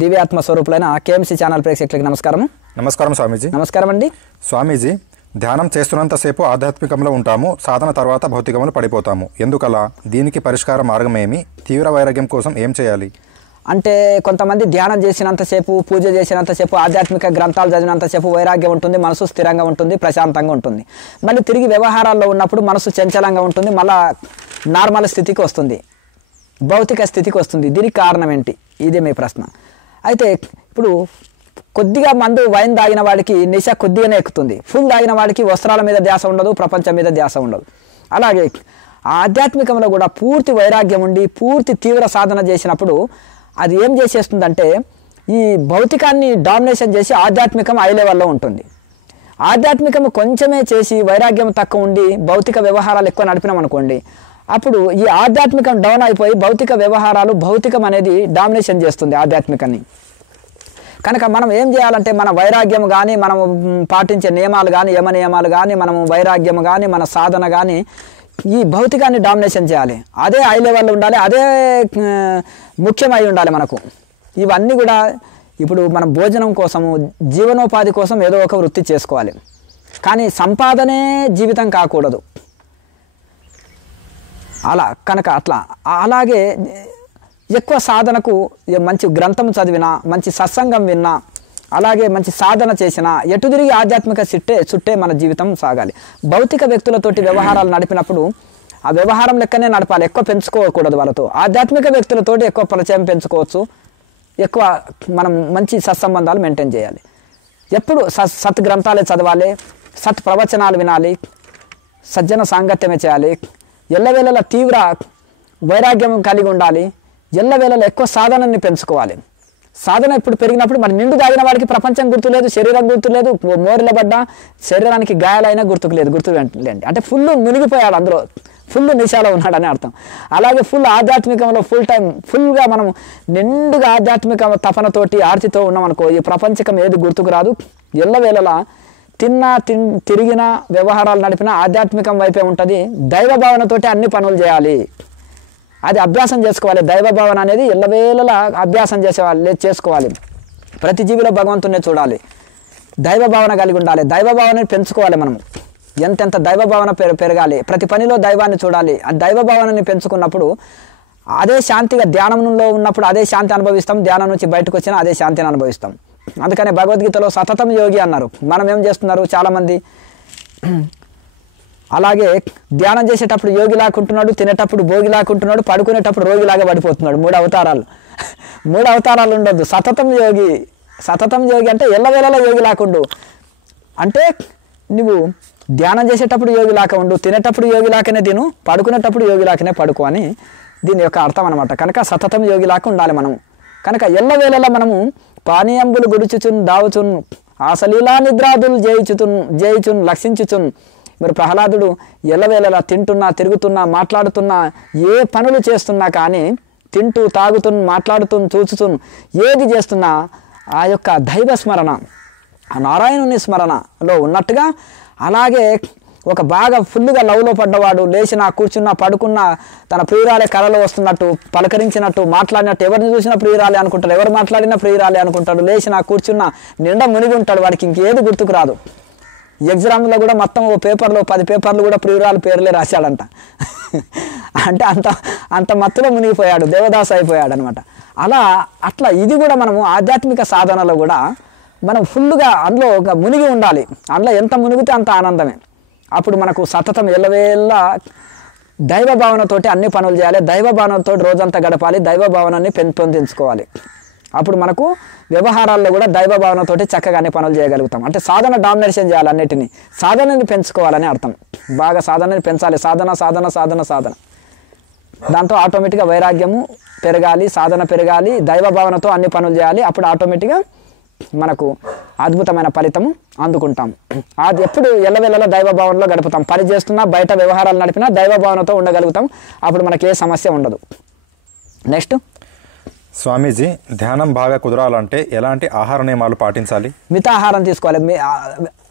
దివ్యాత్మ స్వరూపులైన KMC channel ప్రేక్షకులకు నమస్కారం. నమస్కారం స్వామీజీ. నమస్కారం అండి. స్వామీజీ, ధ్యానం చేస్తున్నంతసేపు ఆధ్యాత్మికంలో ఉంటాము, సాధన తర్వాత భౌతికంలో పడిపోతాము. ఎందుకలా? దీనికి పరిష్కార మార్గం ఏమి? తీవ్ర వైరాగ్యం కోసం ఏం చేయాలి? అంటే కొంతమంది ధ్యానం చేసినంతసేపు, పూజ చేసినంతసేపు, ఆధ్యాత్మిక గ్రంథాలు చదివినంతసేపు వైరాగ్యం ఉంటుంది, మనసు స్థిరంగా ఉంటుంది, ప్రశాంతంగా ఉంటుంది. మళ్ళీ తిరిగి వ్యవహారాల్లో ఉన్నప్పుడు మనసు చంచలంగా ఉంటుంది, మళ్ళీ నార్మల్ స్థితికి వస్తుంది, భౌతిక స్థితికి వస్తుంది. దీనికి కారణం ఏంటి? ఇదే మీ ప్రశ్న. అయితే ఇప్పుడు కొద్దిగా మందు వైన్ తాగిన వాడికి నిశ కొద్దిగానే ఎక్కుతుంది, ఫుల్ తాగిన వాడికి వస్త్రాల మీద ధ్యాస ఉండదు, ప్రపంచం మీద ధ్యాస ఉండదు. అలాగే ఆధ్యాత్మికంలో కూడా పూర్తి వైరాగ్యం ఉండి పూర్తి తీవ్ర సాధన చేసినప్పుడు అది ఏం చేసేస్తుందంటే ఈ భౌతికాన్ని డామినేషన్ చేసి ఆధ్యాత్మికం హై లెవెల్లో ఉంటుంది. ఆధ్యాత్మికం కొంచెమే చేసి వైరాగ్యం తక్కువ ఉండి భౌతిక వ్యవహారాలు ఎక్కువ నడిపినాం అనుకోండి, అప్పుడు ఈ ఆధ్యాత్మికం డౌన్ అయిపోయి భౌతిక వ్యవహారాలు, భౌతికం అనేది డామినేషన్ చేస్తుంది ఆధ్యాత్మికాన్ని. కనుక మనం ఏం చేయాలంటే మన వైరాగ్యం కానీ, మనం పాటించే నియమాలు కానీ, యమ నియమాలు కానీ, మనం వైరాగ్యం కానీ, మన సాధన కానీ ఈ భౌతికాన్ని డామినేషన్ చేయాలి. అదే హై లెవెల్లో ఉండాలి, అదే ముఖ్యమై ఉండాలి మనకు. ఇవన్నీ కూడా ఇప్పుడు మనం భోజనం కోసము, జీవనోపాధి కోసం ఏదో ఒక వృత్తి చేసుకోవాలి, కానీ సంపాదనే జీవితం కాకూడదు. కనుక అలాగే ఎక్కువ సాధనకు మంచి గ్రంథం చదివినా, మంచి సత్సంగం విన్నా, అలాగే మంచి సాధన చేసినా ఎటు తిరిగి ఆధ్యాత్మిక చుట్టే మన జీవితం సాగాలి. భౌతిక వ్యక్తులతోటి వ్యవహారాలు నడిపినప్పుడు ఆ వ్యవహారం లెక్కనే నడపాలి, ఎక్కువ పెంచుకోకూడదు వాళ్ళతో. ఆధ్యాత్మిక వ్యక్తులతోటి ఎక్కువ పరిచయం పెంచుకోవచ్చు, ఎక్కువ మనం మంచి సత్సంబంధాలు మెయింటైన్ చేయాలి. ఎప్పుడు సత్ గ్రంథాలే చదవాలి, సత్ ప్రవచనాలు వినాలి, సజ్జన సాంగత్యమే చేయాలి, ఎల్లవేళలా తీవ్ర వైరాగ్యం కలిగి ఉండాలి, ఎల్లవేళలా ఎక్కువ సాధనని పెంచుకోవాలి. సాధన ఇప్పుడు పెరిగినప్పుడు మరి నిండు తాగిన వాడికి ప్రపంచం గుర్తులేదు, శరీరం గుర్తులేదు, మోరిల పడ్డ శరీరానికి గాయాలైనా గుర్తులేండి. అంటే ఫుల్ మునిగిపోయాడు, అందులో ఫుల్ నిశాలో ఉన్నాడని అర్థం. అలాగే ఫుల్ ఆధ్యాత్మికంలో ఫుల్గా మనం నిండుగా ఆధ్యాత్మిక తపనతోటి ఆర్తితో ఉన్నామనుకో, ఈ ప్రపంచకం ఏది గుర్తుకు రాదు. ఎల్లవేళలా తిరిగిన వ్యవహారాలు నడిపిన ఆధ్యాత్మికం వైపే ఉంటుంది. దైవభావనతోటి అన్ని పనులు చేయాలి, అది అభ్యాసం చేసుకోవాలి. దైవభావన అనేది ఎల్లవేళలా అభ్యాసం చేసుకోవాలి. ప్రతి జీవిలో భగవంతునే చూడాలి, దైవభావన కలిగి ఉండాలి, దైవభావనని పెంచుకోవాలి. మనం ఎంతెంత దైవభావన పెరగాలి, ప్రతి పనిలో దైవాన్ని చూడాలి. ఆ దైవభావనని పెంచుకున్నప్పుడు అదే శాంతిగా, ధ్యానంలో ఉన్నప్పుడు అదే శాంతి అనుభవిస్తాం, ధ్యానం నుంచి బయటకు వచ్చినా అదే శాంతిని అనుభవిస్తాం. అందుకనే భగవద్గీతలో సతతం యోగి అన్నారు. మనం ఏం చేస్తున్నారు, చాలామంది అలాగే ధ్యానం చేసేటప్పుడు యోగిలాకుంటున్నాడు, తినేటప్పుడు భోగిలాకుంటున్నాడు, పడుకునేటప్పుడు రోగిలాగా పడిపోతున్నాడు. మూడు అవతారాలు ఉండొద్దు. సతతం యోగి అంటే ఎల్లవేళలా యోగి లాకుండు. అంటే నువ్వు ధ్యానం చేసేటప్పుడు యోగి లాక ఉండు, తినేటప్పుడు యోగి లాకనే తిను, పడుకునేటప్పుడు యోగి లాకనే పడుకో అని దీని యొక్క అర్థం అనమాట. కనుక సతతం యోగి లాక ఉండాలి మనము. కనుక ఎల్లవేళలా మనము పానీయంబులు గుడుచుచున్ దావుచున్ ఆసలీలా నిద్రాదులు జయించుచున్ లక్షించుచున్. మరి ప్రహ్లాదుడు ఎల్లవేళలా తింటున్నా, తిరుగుతున్నా, మాట్లాడుతున్నా, ఏ పనులు చేస్తున్నా కానీ తింటూ, మాట్లాడుతూ, చూచుతున్ ఏది చేస్తున్నా ఆ యొక్క దైవ స్మరణ, ఆ నారాయణుని స్మరణలో ఉన్నట్టుగా, అలాగే ఒక బాగా ఫుల్గా లవ్లో పడ్డవాడు లేచినా, కూర్చున్నా, పడుకున్నా తన ప్రియురాలే కళలో వస్తున్నట్టు, పలకరించినట్టు, మాట్లాడినట్టు, ఎవరిని చూసినా ప్రియురాలే అనుకుంటాడు, ఎవరు మాట్లాడినా ప్రియురాలే అనుకుంటాడు, లేచినా కూర్చున్నా నిండా మునిగి ఉంటాడు, వాడికి ఇంకేది గుర్తుకు రాదు. ఎగ్జామ్లో కూడా మొత్తం 10 పేపర్లు కూడా ప్రియురాలు పేర్లే రాశాడంట. అంటే అంత మత్తులో మునిగిపోయాడు, దేవదాస అయిపోయాడు అనమాట. అట్లా ఇది కూడా మనము ఆధ్యాత్మిక సాధనలో కూడా మనం ఫుల్గా అందులో ఒక మునిగి ఉండాలి. అందులో ఎంత మునిగితే అంత ఆనందమే. అప్పుడు మనకు సతతం ఎల్లవేళ దైవభావనతోటి అన్ని పనులు చేయాలి, దైవభావనతో రోజంతా గడపాలి, దైవభావనని పెంపొందించుకోవాలి. అప్పుడు మనకు వ్యవహారాల్లో కూడా దైవభావనతోటి చక్కగా అన్ని పనులు చేయగలుగుతాం. అంటే సాధన డామినేషన్ చేయాలి, అన్నిటినీ సాధనని పెంచుకోవాలని అర్థం. బాగా సాధనని పెంచాలి, సాధన. దాంతో ఆటోమేటిక్గా వైరాగ్యము పెరగాలి, సాధన పెరగాలి, దైవభావనతో అన్ని పనులు చేయాలి. అప్పుడు ఆటోమేటిక్గా మనకు అద్భుతమైన ఫలితము అందుకుంటాం. అది ఎప్పుడు ఎల్లవేళలా దైవభావనలో గడుపుతాం. పని చేస్తున్నా, బయట వ్యవహారాలు నడిపినా దైవభావనతో ఉండగలుగుతాం. అప్పుడు మనకి ఏ సమస్య ఉండదు. నెక్స్ట్ స్వామీజీ, ధ్యానం బాగా కుదరాలంటే ఎలాంటి ఆహార నియమాలు పాటించాలి? మితాహారం తీసుకోవాలి.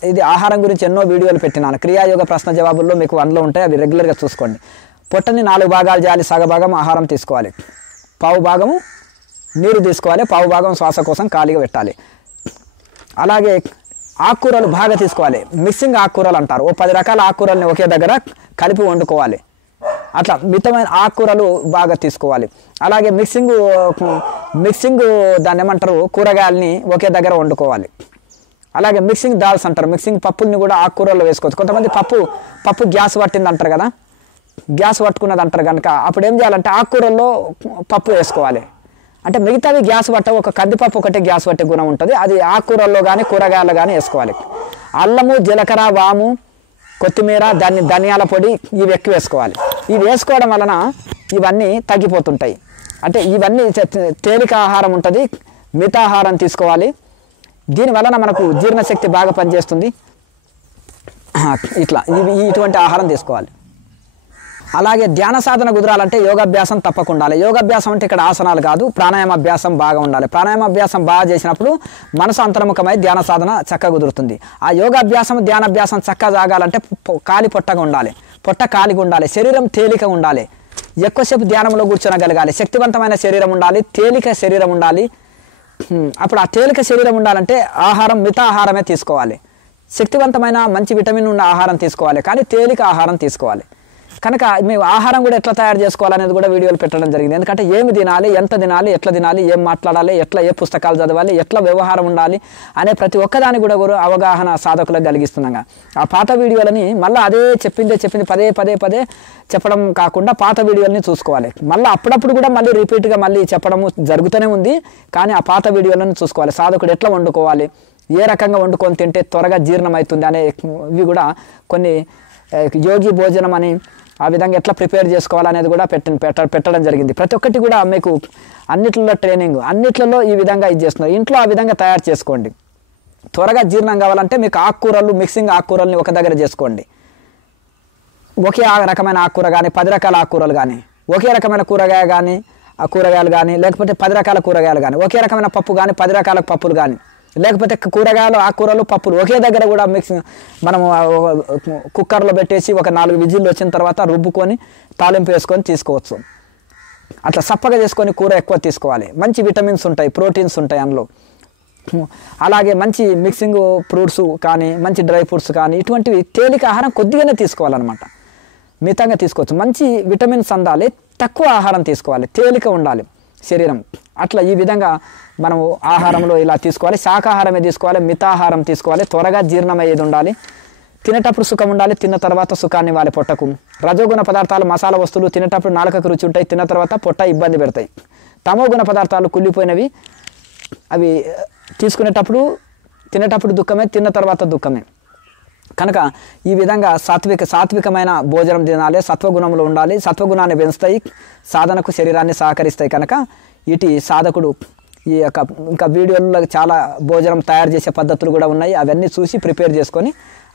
ఇది ఆహారం గురించి ఎన్నో వీడియోలు పెట్టినాను, క్రియాయోగ ప్రశ్న జవాబుల్లో మీకు అందులో ఉంటాయి, అవి రెగ్యులర్గా చూసుకోండి. పొట్టని 4 భాగాలు చేయాలి, సగభాగం ఆహారం తీసుకోవాలి, పావు భాగము నీరు తీసుకోవాలి, పావు భాగం శ్వాస కోసం ఖాళీగా పెట్టాలి. అలాగే ఆకుకూరలు బాగా తీసుకోవాలి. మిక్సింగ్ ఆకుకూరలు అంటారు. ఓ 10 రకాల ఆకుకూరల్ని ఒకే దగ్గర కలిపి వండుకోవాలి. అట్లా మితమైన ఆకుకూరలు బాగా తీసుకోవాలి. అలాగే మిక్సింగ్ దాన్ని ఏమంటారు, కూరగాయలని ఒకే దగ్గర వండుకోవాలి. అలాగే మిక్సింగ్ దాల్స్ అంటారు. మిక్సింగ్ పప్పుల్ని కూడా ఆకుకూరల్లో వేసుకోవచ్చు. కొంతమంది పప్పు గ్యాస్ పట్టింది అంటారు కదా, గ్యాస్ పట్టుకున్నది అంటారు కనుక అప్పుడు ఏం చేయాలంటే ఆకుకూరల్లో పప్పు వేసుకోవాలి. అంటే మిగతావి గ్యాస్ పట్టవు, ఒక కందిపప్పు ఒకటే గ్యాస్ పట్టే గుణం ఉంటుంది. అది ఆకుకూరల్లో కానీ కూరగాయల్లో కానీ వేసుకోవాలి. అల్లము, జీలకర్ర, వాము, కొత్తిమీర, ధనియాల పొడి ఇవి ఎక్కువ వేసుకోవాలి. ఇవి వేసుకోవడం వలన ఇవన్నీ తగ్గిపోతుంటాయి. అంటే ఇవన్నీ తేలిక ఆహారం ఉంటుంది, మితాహారం తీసుకోవాలి. దీనివలన మనకు జీర్ణశక్తి బాగా పనిచేస్తుంది. ఇటువంటి ఆహారం తీసుకోవాలి. అలాగే ధ్యాన సాధన కుదరాలంటే యోగాభ్యాసం తప్పకుండా ఉండాలి. యోగాభ్యాసం అంటే ఇక్కడ ఆసనాలు కాదు, ప్రాణాయామ అభ్యాసం బాగా ఉండాలి. ప్రాణాయామ అభ్యాసం బాగా చేసినప్పుడు మనసు అంతర్ముఖమై ధ్యాన సాధన చక్కగా కుదురుతుంది. ఆ యోగాభ్యాసం ధ్యానాభ్యాసం చక్కగా సాగాలంటే కాలి పొట్టగా ఉండాలి, పొట్ట కాలిగా ఉండాలి, శరీరం తేలిక ఉండాలి, ఎక్కువసేపు ధ్యానంలో కూర్చోనగలగాలి, శక్తివంతమైన శరీరం ఉండాలి, తేలిక శరీరం ఉండాలి. అప్పుడు ఆ తేలిక శరీరం ఉండాలంటే ఆహారం మితాహారమే తీసుకోవాలి. శక్తివంతమైన మంచి విటమిన్ ఉన్న ఆహారం తీసుకోవాలి, కానీ తేలిక ఆహారం తీసుకోవాలి. కనుక మేము ఆహారం కూడా ఎట్లా తయారు చేసుకోవాలనేది కూడా వీడియోలు పెట్టడం జరిగింది. ఎందుకంటే ఏమి తినాలి, ఎంత తినాలి, ఎట్లా తినాలి, ఏం మాట్లాడాలి, ఏ పుస్తకాలు చదవాలి, ఎట్లా వ్యవహారం ఉండాలి అనే ప్రతి ఒక్కదాని కూడా అవగాహన సాధకులకు కలిగిస్తున్నాం. ఆ పాత వీడియోలని మళ్ళీ అదే చెప్పింది పదే చెప్పడం కాకుండా పాత వీడియోలని చూసుకోవాలి. మళ్ళీ అప్పుడప్పుడు కూడా మళ్ళీ రిపీట్గా మళ్ళీ చెప్పడము జరుగుతూనే ఉంది. కానీ ఆ పాత వీడియోలను చూసుకోవాలి. సాధకుడు ఎట్లా వండుకోవాలి, ఏ రకంగా వండుకొని తింటే త్వరగా జీర్ణం అవుతుంది అనేవి కూడా కొన్ని యోగి భోజనం అని ఆ విధంగా ఎట్లా ప్రిపేర్ చేసుకోవాలనేది కూడా పెట్టడం జరిగింది. ప్రతి ఒక్కటి కూడా మీకు అన్నిట్లలో ట్రైనింగ్, అన్నిట్లలో ఈ విధంగా ఇది చేస్తున్నారు. ఇంట్లో ఆ విధంగా తయారు చేసుకోండి. త్వరగా జీర్ణం కావాలంటే మీకు ఆకుకూరలు, మిక్సింగ్ ఆకుకూరల్ని ఒక దగ్గర చేసుకోండి. ఒకే రకమైన ఆకుకూర కానీ 10 రకాల ఆకుకూరలు కానీ, ఒకే రకమైన కూరగాయలు కానీ, లేకపోతే 10 రకాల కూరగాయలు కానీ, ఒకే రకమైన పప్పు కానీ 10 రకాల పప్పులు కానీ, లేకపోతే కూరగాయలు, ఆకుకూరలు, పప్పులు ఒకే దగ్గర కూడా మనము కుక్కర్లో పెట్టేసి ఒక 4 విజిల్లు వచ్చిన తర్వాత రుబ్బుకొని తాలింపు వేసుకొని తీసుకోవచ్చు. అట్లా సప్పగా చేసుకొని కూర ఎక్కువ తీసుకోవాలి. మంచి విటమిన్స్ ఉంటాయి, ప్రోటీన్స్ ఉంటాయి అందులో. అలాగే మంచి మిక్సింగ్ ఫ్రూట్స్ కానీ, మంచి డ్రై ఫ్రూట్స్ కానీ, ఇటువంటివి తేలిక ఆహారం కొద్దిగానే తీసుకోవాలన్నమాట. మితంగా తీసుకోవచ్చు. మంచి విటమిన్స్ అందాలి, తక్కువ ఆహారం తీసుకోవాలి, తేలిక ఉండాలి శరీరం. అట్లా ఈ విధంగా మనము ఆహారంలో ఇలా తీసుకోవాలి. శాకాహారమే తీసుకోవాలి, మితాహారం తీసుకోవాలి, త్వరగా జీర్ణమయ్యేది ఉండాలి, తినేటప్పుడు సుఖం ఉండాలి, తిన్న తర్వాత సుఖాన్ని ఇవ్వాలి పొట్టకు. రజోగుణ పదార్థాలు, మసాలా వస్తువులు తినేటప్పుడు నాలుకకు రుచి ఉంటాయి, తిన్న తర్వాత పొట్ట ఇబ్బంది పెడతాయి. తమోగుణ పదార్థాలు కుళ్ళిపోయినవి, అవి తినేటప్పుడు దుఃఖమే, తిన్న తర్వాత దుఃఖమే. కనుక ఈ విధంగా సాత్వికమైన భోజనం తినాలి, సత్వగుణంలో ఉండాలి. సత్వగుణాన్ని పెంచుతాయి, సాధనకు శరీరాన్ని సహకరిస్తాయి. కనుక ఇటు సాధకుడు ఈ యొక్క ఇంకా వీడియోల్లో చాలా భోజనం తయారు చేసే పద్ధతులు కూడా ఉన్నాయి. అవన్నీ చూసి ప్రిపేర్ చేసుకొని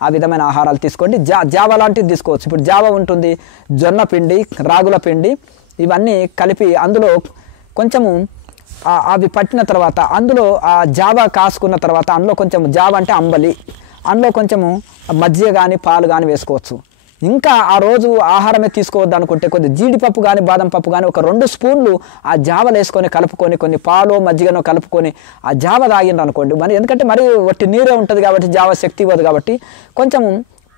ఆ విధమైన ఆహారాలు తీసుకోండి. జావ లాంటివి తీసుకోవచ్చు. ఇప్పుడు జావ ఉంటుంది, జొన్న పిండి, రాగుల పిండి, ఇవన్నీ కలిపి అందులో కొంచెము అవి పట్టిన తర్వాత అందులో ఆ జావ కాసుకున్న తర్వాత అందులో కొంచెం జావ అంటే అంబలి, అందులో కొంచెము మజ్జిగ కానీ పాలు కానీ వేసుకోవచ్చు. ఇంకా ఆ రోజు ఆహారమే తీసుకోవద్దు అనుకుంటే కొద్ది జీడిపప్పు కానీ బాదం పప్పు కానీ ఒక 2 స్పూన్లు ఆ జావలు వేసుకొని కలుపుకొని కొన్ని పాలు మజ్జిగను కలుపుకొని ఆ జావ తాగిండ్రు అనుకోండి. మరి ఎందుకంటే మరి ఒట్టి నీరే ఉంటుంది కాబట్టి జావ శక్తి ఇవ్వదు కాబట్టి కొంచెం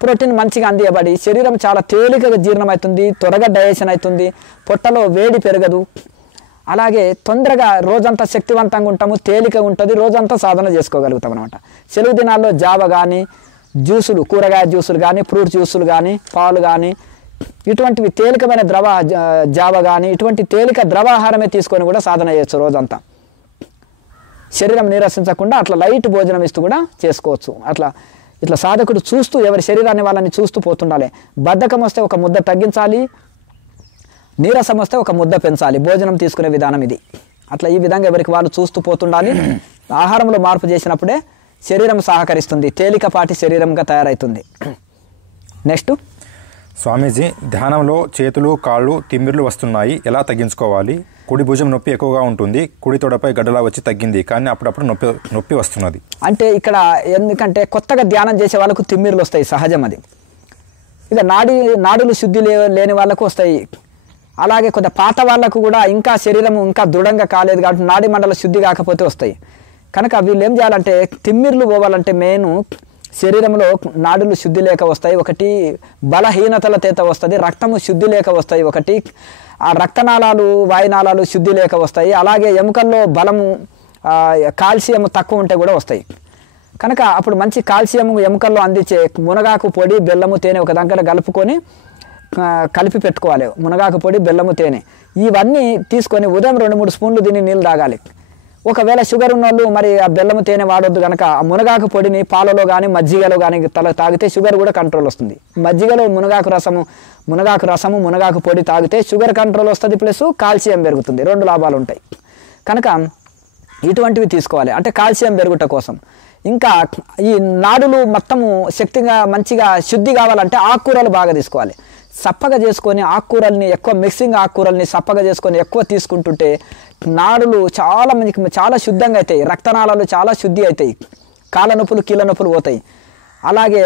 ప్రోటీన్ మంచిగా అందియబడి శరీరం చాలా తేలికగా జీర్ణమవుతుంది, త్వరగా డైజెషన్ అవుతుంది, పొట్టలో వేడి పెరగదు. అలాగే తొందరగా రోజంతా శక్తివంతంగా ఉంటాము, తేలిక ఉంటుంది, రోజంతా సాధన చేసుకోగలుగుతాం అనమాట. సెలవు దినాల్లో జావ కానీ, జ్యూసులు, కూరగాయ జ్యూసులు కానీ, ఫ్రూట్ జ్యూసులు కానీ, పాలు కానీ, ఇటువంటివి తేలికమైన జావ కానీ, ఇటువంటి తేలిక ద్రవాహారమే తీసుకొని కూడా సాధన చేయొచ్చు రోజంతా. శరీరం నీరసించకుండా అట్లా లైట్ భోజనం ఇస్తూ కూడా చేసుకోవచ్చు. ఇట్లా సాధకుడు చూస్తూ ఎవరి శరీరాన్ని వాళ్ళని చూస్తూ పోతుండాలి. బద్ధకం వస్తే ఒక ముద్ద తగ్గించాలి, నీరసం వస్తే ఒక ముద్ద పెంచాలి. భోజనం తీసుకునే విధానం ఇది. అట్లా ఈ విధంగా ఎవరికి వాళ్ళు చూస్తూ పోతుండాలి. ఆహారంలో మార్పు చేసినప్పుడే శరీరం సహకరిస్తుంది, తేలికపాటి శరీరంగా తయారవుతుంది. నెక్స్ట్ స్వామీజీ, ధ్యానంలో చేతులు కాళ్ళు తిమ్మిర్లు వస్తున్నాయి, ఎలా తగ్గించుకోవాలి? కుడి భుజం నొప్పి ఎక్కువగా ఉంటుంది, కుడి తొడపై గడ్డలా వచ్చి తగ్గింది, కానీ అప్పుడప్పుడు నొప్పి వస్తున్నది. అంటే ఇక్కడ ఎందుకంటే కొత్తగా ధ్యానం చేసే వాళ్ళకు తిమ్మిర్లు వస్తాయి, సహజం అది. ఇక నాడులు శుద్ధి లేని వాళ్ళకు వస్తాయి. అలాగే కొంత పాత వాళ్ళకు కూడా ఇంకా శరీరం ఇంకా దృఢంగా కాలేదు కాబట్టి నాడీ మండల శుద్ధి కాకపోతే వస్తాయి. కనుక వీళ్ళు ఏం చేయాలంటే తిమ్మిర్లు పోవాలంటే మెయిన్ శరీరంలో నాడులు శుద్ధి లేక వస్తాయి, ఒకటి బలహీనతల చేత వస్తుంది, రక్తము శుద్ధి లేక వస్తాయి, ఒకటి ఆ రక్తనాళాలు వాయునాళాలు శుద్ధి లేక వస్తాయి, అలాగే ఎముకల్లో బలము కాల్షియం తక్కువ ఉంటే కూడా వస్తాయి. కనుక అప్పుడు మంచి కాల్షియం ఎముకల్లో అందించే మునగాకు పొడి బెల్లము తేనె ఒక దగ్గర కలుపుకొని కలిపి పెట్టుకోవాలి. మునగాకు పొడి బెల్లము తేనె ఇవన్నీ తీసుకొని ఉదయం 2-3 స్పూన్లు దీన్ని నీళ్ళు తాగాలి. ఒకవేళ షుగర్ ఉన్నోళ్ళు మరి ఆ బెల్లము తేనె వాడొద్దు కనుక ఆ మునగాకు పొడిని పాలలో కానీ మజ్జిగలో కానీ తాగితే షుగర్ కూడా కంట్రోల్ వస్తుంది. మజ్జిగలో మునగాకు రసము మునగాకు పొడి తాగితే షుగర్ కంట్రోల్ వస్తుంది, ప్లస్ కాల్షియం పెరుగుతుంది, 2 లాభాలు ఉంటాయి. కనుక ఇటువంటివి తీసుకోవాలి అంటే కాల్షియం పెరుగుట కోసం. ఇంకా ఈ నాడులు మొత్తము శక్తిగా మంచిగా శుద్ధి కావాలంటే ఆకుకూరలు బాగా తీసుకోవాలి. సప్పగా చేసుకొని ఆకుకూరల్ని ఎక్కువ మిక్సింగ్ ఆకుకూరల్ని సప్పగా చేసుకొని ఎక్కువ తీసుకుంటుంటే నాడులు చాలా మందికి చాలా శుద్ధంగా అవుతాయి, రక్తనాళాలు చాలా శుద్ధి అవుతాయి, కాళ్ళ నొప్పులు కీళ్ళ నొప్పులు పోతాయి. అలాగే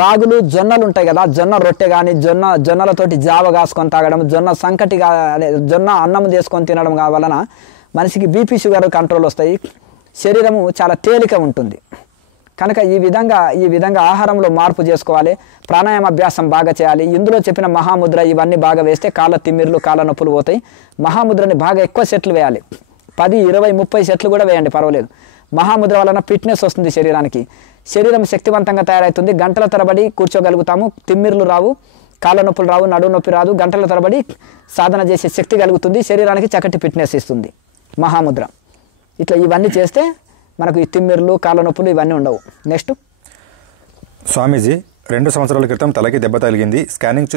రాగులు జొన్నలు ఉంటాయి కదా, జొన్న రొట్టె కానీ జొన్నలతోటి జావ కాసుకొని తాగడం, జొన్న అన్నం చేసుకొని తినడం వలన మనిషికి బీపీ షుగర్ కంట్రోల్ వస్తాయి, శరీరము చాలా తేలిక ఉంటుంది. కనుక ఈ విధంగా ఆహారంలో మార్పు చేసుకోవాలి, ప్రాణాయామ అభ్యాసం బాగా చేయాలి. ఇందులో చెప్పిన మహాముద్ర ఇవన్నీ బాగా వేస్తే కాళ్ళ తిమ్మిర్లు కాళ్ళ నొప్పులు పోతాయి. మహాముద్రని బాగా ఎక్కువ సెట్లు వేయాలి, 10, 20, 30 సెట్లు కూడా వేయండి పర్వాలేదు. మహాముద్ర వలన ఫిట్నెస్ వస్తుంది శరీరానికి, శరీరం శక్తివంతంగా తయారవుతుంది, గంటల తరబడి కూర్చోగలుగుతాము, తిమ్మిర్లు రావు, కాళ్ళ నొప్పులు రావు, నడువు నొప్పి రాదు, గంటల తరబడి సాధన చేసే శక్తి కలుగుతుంది, శరీరానికి చక్కటి ఫిట్నెస్ ఇస్తుంది మహాముద్ర. ఇట్లా ఇవన్నీ చేస్తే మనకు ఈ తిమ్మిర్లు కాళ్ళ నొప్పులు ఇవన్నీ ఉండవు. నెక్స్ట్ స్వామీజీ 2 సంవత్సరాల క్రితం తలకి దెబ్బ తగిలింది, స్కానింగ్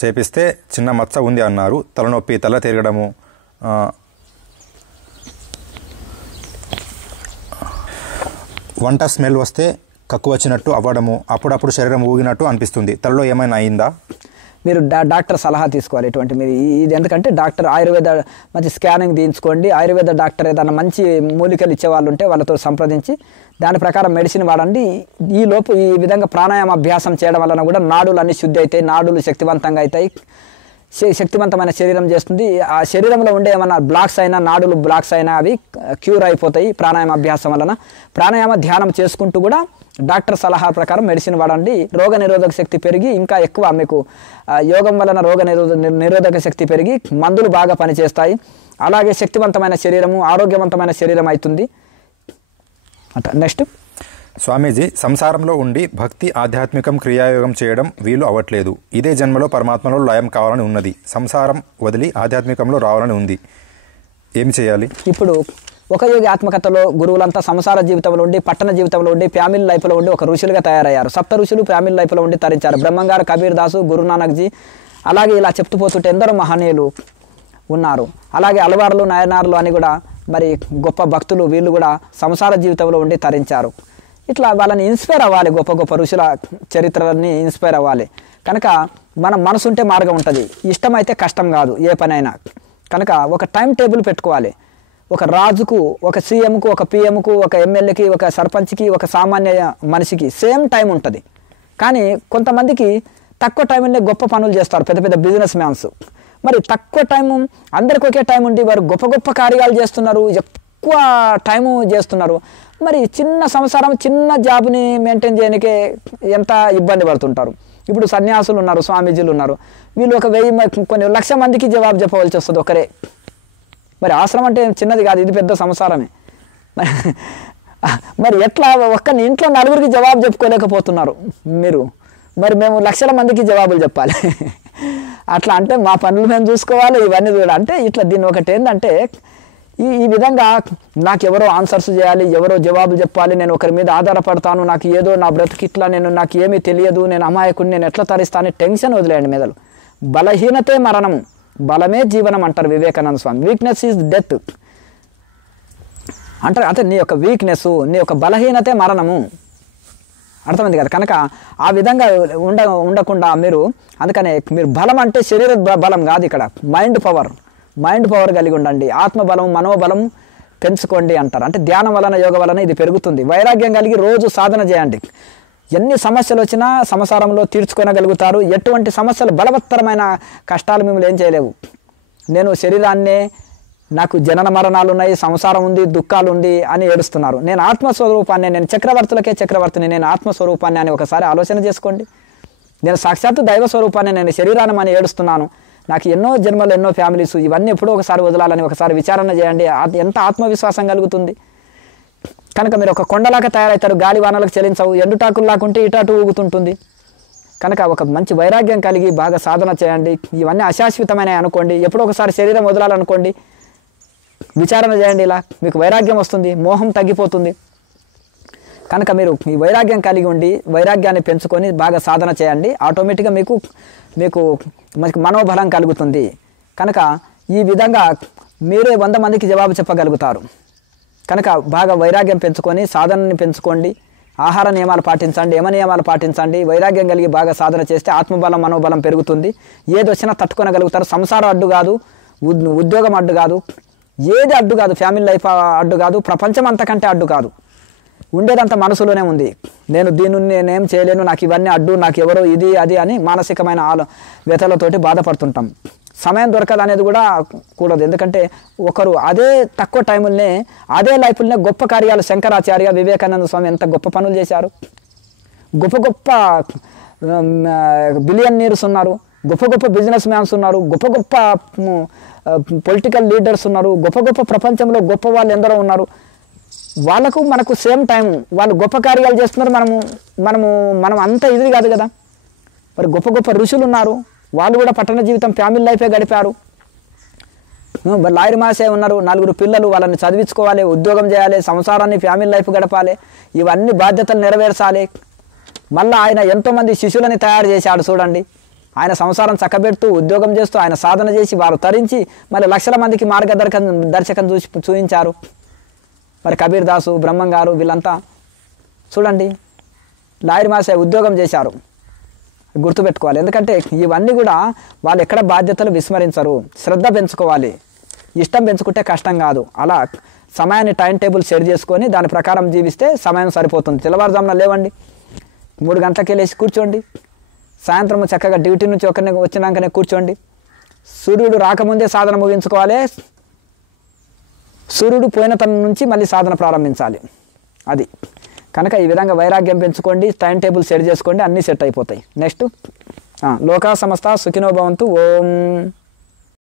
చేపిస్తే చిన్న మచ్చ ఉంది అన్నారు, తలనొప్పి తల తిరగడము వంట స్మెల్ వస్తే కక్కు వచ్చినట్టు అవ్వడము, అప్పుడప్పుడు శరీరం ఊగినట్టు అనిపిస్తుంది, తలలో ఏమైనా అయిందా? మీరు డాక్టర్ సలహా తీసుకోవాలి ఇటువంటి మీరు ఇది, ఎందుకంటే డాక్టర్ ఆయుర్వేద మంచి స్కానింగ్ తీయించుకోండి, ఆయుర్వేద డాక్టర్ ఏదైనా మంచి మూలికలు ఇచ్చేవాళ్ళు ఉంటే వాళ్ళతో సంప్రదించి దాని ప్రకారం మెడిసిన్ వాడండి. ఈ విధంగా ప్రాణాయామ అభ్యాసం చేయడం వలన కూడా నాడులు అన్ని శుద్ధి అవుతాయి, నాడులు శక్తివంతంగా అవుతాయి, శక్తివంతమైన శరీరం చేస్తుంది. ఆ శరీరంలో ఉండే ఏమన్నా బ్లాక్స్ అయినా నాడులు బ్లాక్స్ అయినా అవి క్యూర్ అయిపోతాయి ప్రాణాయామ అభ్యాసం వలన. ప్రాణాయామ ధ్యానం చేసుకుంటూ కూడా డాక్టర్ సలహా ప్రకారం మెడిసిన్ వాడండి, రోగ నిరోధక శక్తి పెరిగి ఇంకా ఎక్కువ మీకు యోగం వలన రోగ నిరోధక శక్తి పెరిగి మందులు బాగా పనిచేస్తాయి. అలాగే శక్తివంతమైన శరీరము ఆరోగ్యవంతమైన శరీరం అవుతుంది. నెక్స్ట్ స్వామీజీ, సంసారంలో ఉండి భక్తి ఆధ్యాత్మికం క్రియాయోగం చేయడం వీలు అవ్వట్లేదు, ఇదే జన్మలో పరమాత్మలో లయం కావాలని ఉన్నది, సంసారం వదిలి ఆధ్యాత్మికంలో రావాలని ఉంది, ఏమి చేయాలి? ఇప్పుడు ఒక యోగి ఆత్మకథలో గురువులంతా సంసార జీవితంలో ఉండి పట్టణ జీవితంలో ఉండి ఫ్యామిలీ లైఫ్లో ఉండి ఒక ఋషులుగా తయారయ్యారు. 7 ఋషులు ఫ్యామిలీ లైఫ్లో ఉండి తరించారు. బ్రహ్మంగారు, కబీర్ దాసు, గురునానక్జీ, అలాగే ఇలా చెప్తూ పోతుంటే ఎందరో మహనీయులు ఉన్నారు. అలాగే అలవార్లు నాయనార్లు అని కూడా మరి గొప్ప భక్తులు వీళ్ళు కూడా సంసార జీవితంలో ఉండి తరించారు. ఇట్లా వాళ్ళని ఇన్స్పైర్ అవ్వాలి, గొప్ప గొప్ప ఋషుల చరిత్రని ఇన్స్పైర్ అవ్వాలి. కనుక మన మనసు ఉంటే మార్గం ఉంటుంది, ఇష్టమైతే కష్టం కాదు ఏ పనైనా. కనుక ఒక టైం టేబుల్ పెట్టుకోవాలి. ఒక రాజుకు, ఒక సీఎంకు, ఒక పిఎంకు, ఒక ఎమ్మెల్యేకి, ఒక సర్పంచ్కి, ఒక సామాన్య మనిషికి సేమ్ టైం ఉంటుంది. కానీ కొంతమందికి తక్కువ టైం ఉండే గొప్ప పనులు చేస్తారు, పెద్ద పెద్ద బిజినెస్ మ్యాన్స్. మరి తక్కువ టైము అందరికి ఒకే టైం ఉండి వారు గొప్ప గొప్ప కార్యాలు చేస్తున్నారు, ఎక్కువ టైము చేస్తున్నారు. మరి చిన్న సంసారం చిన్న జాబ్ని మెయింటైన్ చేయడానికే ఎంత ఇబ్బంది పడుతుంటారు. ఇప్పుడు సన్యాసులు ఉన్నారు, స్వామీజీలు ఉన్నారు, వీళ్ళు ఒక 1000 కొన్ని 1,00,000 మందికి జవాబు చెప్పవలసి వస్తుంది ఒకరే. మరి ఆశ్రమం అంటే చిన్నది కాదు, ఇది పెద్ద సంసారమే. మరి ఎట్లా ఒక్క ఇంట్లో 4గురికి జవాబు చెప్పుకోలేకపోతున్నారు మీరు, మరి మేము 1,00,000 మందికి జవాబులు చెప్పాలి. అట్లా అంటే మా పనులు మేము చూసుకోవాలి, ఇవన్నీ కూడా. అంటే ఇట్లా దీన్ని ఒకటి ఏంటంటే ఈ విధంగా నాకెవరో ఆన్సర్స్ చేయాలి, ఎవరో జవాబులు చెప్పాలి, నేను ఒకరి మీద ఆధారపడతాను, నాకు ఏదో నా బ్రతికిట్లా, నాకు ఏమీ తెలియదు, నేను అమాయకుడిని, నేను ఎట్లా తరిస్తాను, టెన్షన్ వదిలేయండి మెదలు. బలహీనతే మరణం, బలమే జీవనం అంటారు Vivekananda Swami. Weakness is death అంటారు. అంటే నీ యొక్క వీక్నెస్, నీ యొక్క బలహీనతే మరణము, అర్థమైంది కదా. కనుక ఆ విధంగా ఉండకుండా మీరు, అందుకనే మీరు బలం అంటే శరీర బలం కాదు, ఇక్కడ మైండ్ పవర్ కలిగి ఉండండి, ఆత్మబలం మనోబలం పెంచుకోండి అంటారు. అంటే ధ్యానం వలన యోగ వలన ఇది పెరుగుతుంది. వైరాగ్యం కలిగి రోజు సాధన చేయండి. ఎన్ని సమస్యలు వచ్చినా సంసారంలో తీర్చుకోగలుగుతారు. ఎటువంటి సమస్యలు బలవత్తరమైన కష్టాలు మిమ్మల్ని ఏం చేయలేవు. నేను శరీరాన్నే, నాకు జనన మరణాలు ఉన్నాయి, సంసారం ఉంది, దుఃఖాలు ఉంది అని ఏడుస్తున్నారు. నేను ఆత్మస్వరూపాన్ని, నేను చక్రవర్తులకే చక్రవర్తిని, నేను ఆత్మస్వరూపాన్ని అని ఒకసారి ఆలోచన చేసుకోండి. నేను సాక్షాత్తు దైవ స్వరూపాన్ని, నేను శరీరాన్ని అని ఏడుస్తున్నాను. నాకు ఎన్నో జన్మలు, ఎన్నో ఫ్యామిలీస్, ఇవన్నీ ఎప్పుడో ఒకసారి వదలాలని ఒకసారి విచారణ చేయండి. ఎంత ఆత్మవిశ్వాసం కలుగుతుంది. కనుక మీరు ఒక కొండలాగా తయారవుతారు. గాలి వానలకు చెలించవు. ఎండుటాకుల్లాకుంటే ఇటాటు ఊగుతుంటుంది. కనుక ఒక మంచి వైరాగ్యం కలిగి బాగా సాధన చేయండి. ఇవన్నీ అశాశ్వతమైన అనుకోండి. ఎప్పుడో ఒకసారి శరీరం వదలాలనుకోండి, విచారణ చేయండి. ఇలా మీకు వైరాగ్యం వస్తుంది, మోహం తగ్గిపోతుంది. కనుక మీరు ఈ వైరాగ్యం కలిగి ఉండి వైరాగ్యాన్ని పెంచుకొని బాగా సాధన చేయండి. ఆటోమేటిక్గా మీకు మనోబలం కలుగుతుంది. కనుక ఈ విధంగా మీరే 100 మందికి జవాబు చెప్పగలుగుతారు. కనుక బాగా వైరాగ్యం పెంచుకొని సాధనని పెంచుకోండి. ఆహార నియమాలు పాటించండి, యమ నియమాలు పాటించండి. వైరాగ్యం కలిగి బాగా సాధన చేస్తే ఆత్మబలం, మనోబలం పెరుగుతుంది. ఏది వచ్చినా తట్టుకోగలుగుతారు. సంసారం అడ్డు కాదు, ఉద్యోగం అడ్డు కాదు, ఏది అడ్డు కాదు, ఫ్యామిలీ లైఫ్ అడ్డు కాదు, ప్రపంచం అంతకంటే అడ్డు కాదు. ఉండేదంతా మనసులోనే ఉంది. నేను దీన్ని నేనేం చేయలేను, నాకు ఇవన్నీ అడ్డు, నాకు ఎవరో ఇది అది అని మానసికమైన వ్యతలతోటి బాధపడుతుంటాం. సమయం దొరకదు అనేది కూడా కూడదు. ఎందుకంటే ఒకరు అదే తక్కువ టైములనే, అదే లైఫ్లనే గొప్ప కార్యాలు శంకరాచార్య, వివేకానంద స్వామి ఎంత గొప్ప పనులు చేశారు. గొప్ప గొప్ప బిలియనీర్స్ ఉన్నారు, గొప్ప గొప్ప బిజినెస్ మ్యాన్స్ ఉన్నారు, గొప్ప గొప్ప పొలిటికల్ లీడర్స్ ఉన్నారు, గొప్ప గొప్ప ప్రపంచంలో గొప్ప వాళ్ళు ఎందరో ఉన్నారు. వాళ్ళకు మనకు సేమ్ టైం వాళ్ళు గొప్ప కార్యాలు చేస్తున్నారు. మనం అంత ఇది కాదు కదా. మరి గొప్ప గొప్ప ఋషులు ఉన్నారు, వాళ్ళు కూడా పట్టణ జీవితం ఫ్యామిలీ లైఫే గడిపారు. లాయర్ మాసే ఉన్నారు, 4 పిల్లలు, వాళ్ళని చదివించుకోవాలి, ఉద్యోగం చేయాలి, సంసారాన్ని ఫ్యామిలీ లైఫ్ గడపాలి, ఇవన్నీ బాధ్యతలు నెరవేర్చాలి. మళ్ళీ ఆయన ఎంతోమంది శిష్యులని తయారు చేశాడు చూడండి. ఆయన సంసారం చక్కబెడుతూ ఉద్యోగం చేస్తూ ఆయన సాధన చేసి వారు తరించి మళ్ళీ లక్షల మందికి మార్గదర్శకం చూపించారు. మరి కబీర్ దాసు, బ్రహ్మం గారు వీళ్ళంతా చూడండి లాయర్ మాసే ఉద్యోగం చేశారు. గుర్తుపెట్టుకోవాలి. ఎందుకంటే ఇవన్నీ కూడా వాళ్ళు ఎక్కడ బాధ్యతలు విస్మరించరు. శ్రద్ధ పెంచుకోవాలి. ఇష్టం పెంచుకుంటే కష్టం కాదు. అలా సమయాన్ని టైం టేబుల్ సెట్ చేసుకొని దాని ప్రకారం జీవిస్తే సమయం సరిపోతుంది. తెల్లవారుజామున లేవండి, 3 గంటలకే లేచి కూర్చోండి. సాయంత్రం చక్కగా డ్యూటీ నుంచి వచ్చినాకనే కూర్చోండి. సూర్యుడు రాకముందే సాధన ముగించుకోవాలి. సూర్యుడు పోయిన తన నుంచి మళ్ళీ సాధన ప్రారంభించాలి. అది కనుక ఈ విధంగా వైరాగ్యం పెంచుకోండి, టైం టేబుల్ సెట్ చేసుకోండి, అన్నీ సెట్ అయిపోతాయి. నెక్స్ట్ లోకా సమస్త సుఖినో భవంతు. ఓం